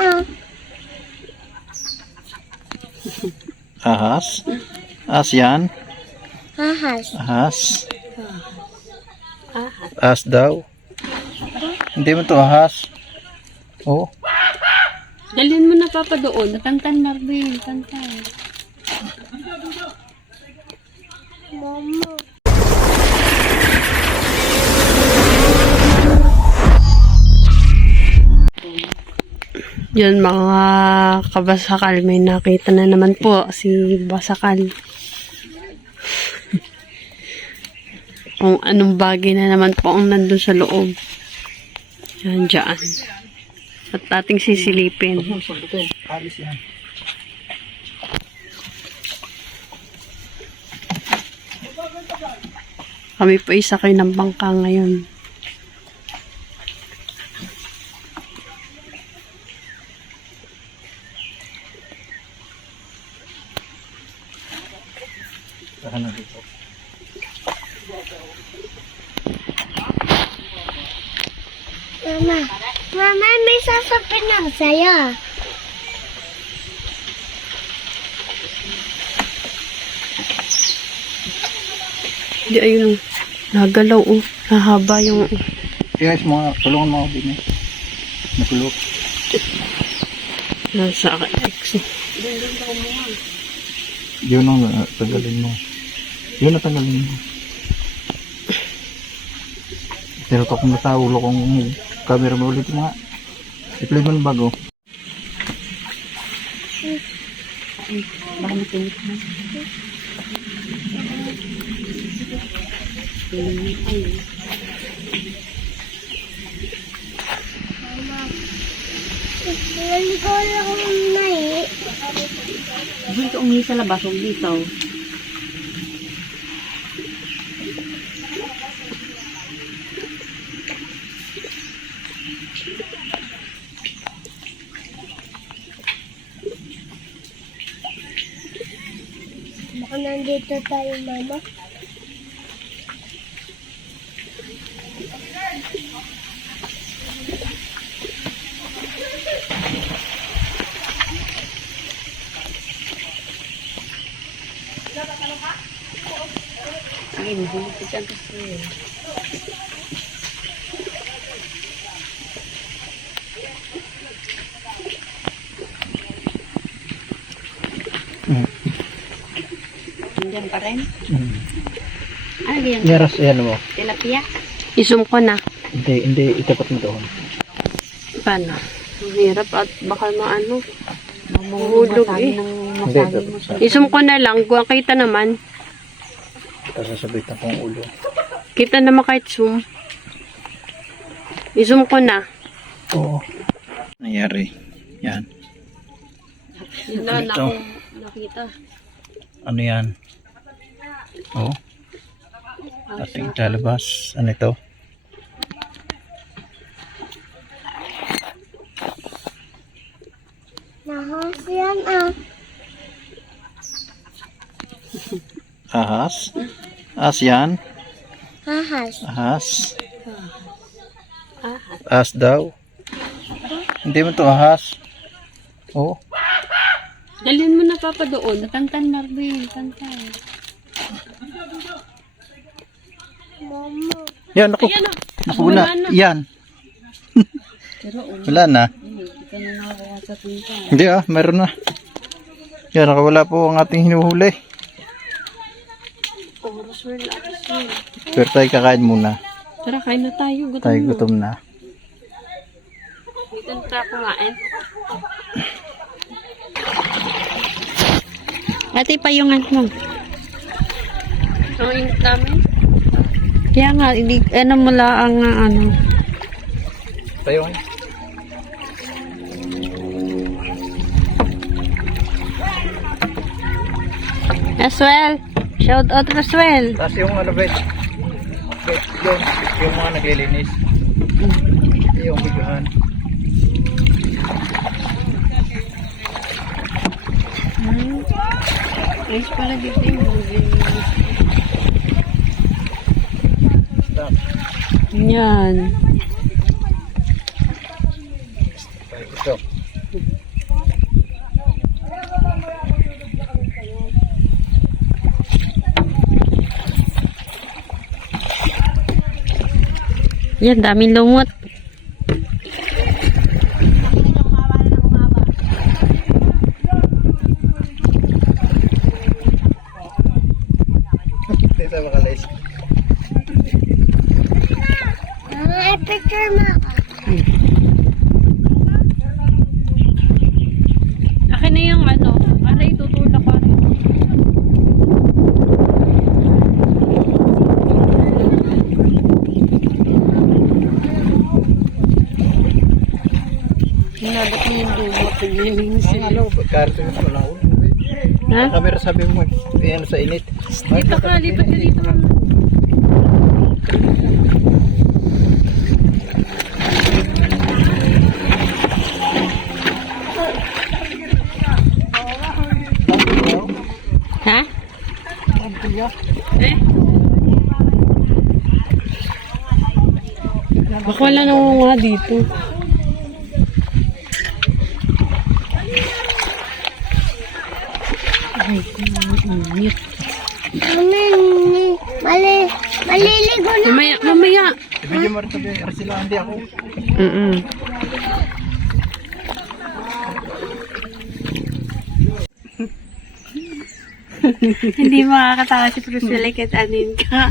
ah. Ahas? Ahas yan? Ahas. Ahas? Ahas daw? Hindi mo to ahas? Oh, Dalhin mo na papa doon. Tantan Marvin. Tantan. Mama. Yun mga kabasakal. May nakita na naman po si Basakal. Kung anong bagay na naman po ang nandun sa loob. Yan, dyan. At ating sisilipin. Kami po isa kayo ng bangka ngayon. Saka na dito. Mama. Mama, may sasabihin lang sa'yo. Di ayun. Nagalaw oh. Nahaba yung... Guys, mga tulungan mo ako din eh. Natulog. Nasa ex. Yun ang uh, tanggalin mo. Yun ang tanggalin mo. Pero kung nasa ulo kong camera mo ulit mga. I-play mo ng bago. Naligo lang na eh. Dito umihi sa labas. Huwag dito. Baka nandito tayo, mama. Ay, nahulog ko dyan kasi. Mm. Nandiyan pa rin? Mm. Ano yan? Yaras, ayan mo. Tilapia? Isum ko na. Hindi, hindi, itapat mo doon. Paano? Ang hirap at baka maano. Mahulog eh. Hindi. Isum ko na lang. Kung kita naman. Sasabit na kong ulo. Kita naman kahit zoom. Isum ko na. Oo. Nangyari. Yan. Yun na, Ito. nakita. Ano yan? Oh. Ating lalabas. Ano ito? Nahas yan ah. Ahas? Ahas yan? Ahas. Ahas? Ahas daw? Hindi mo to ahas? Oh. Dalhin mo na papa doon. Tantan Marvin. Tantan. Mama. Yan, naku. Ayan o. Naku, wala. Na. Yan. Pero oh, Wala na. hindi ah, meron na. Yan, nakawala po ang ating hinuhuli. Pero tayo kakain muna. Tara, kain na tayo. Gutom Tayo na. gutom na. Dito na tayo kumain. Ate, payungan mo. Ang init namin. Kaya nga, hindi, ano mula ang ah, ano. Tayo eh. Aswell! Shout out Aswell! Tapos yung ano bet, bet yun, yung mga naglilinis. Yung bigahan. Ayos pala dito yung Stop. Yan. Yan, daming lumot. Dito makalis. Ah, picture mo ako. Akin na yung ano, aray, tutulak ko. Hinabot mo yung lumot. Naglilinis Ang ano, karton mo lang. Ha? Camera sabi mo, yan sa init. Dito ka, lipat ka dito. ma'am. Ha? Eh? Baka wala nangunguha dito. Ay, ang init. Mami, mali, maliligo na. Mamaya, mamaya. Ibigyan mo rin sabi, Arsila, hindi ako. Mm-mm. Hindi makakatawa si Willis at anin ka.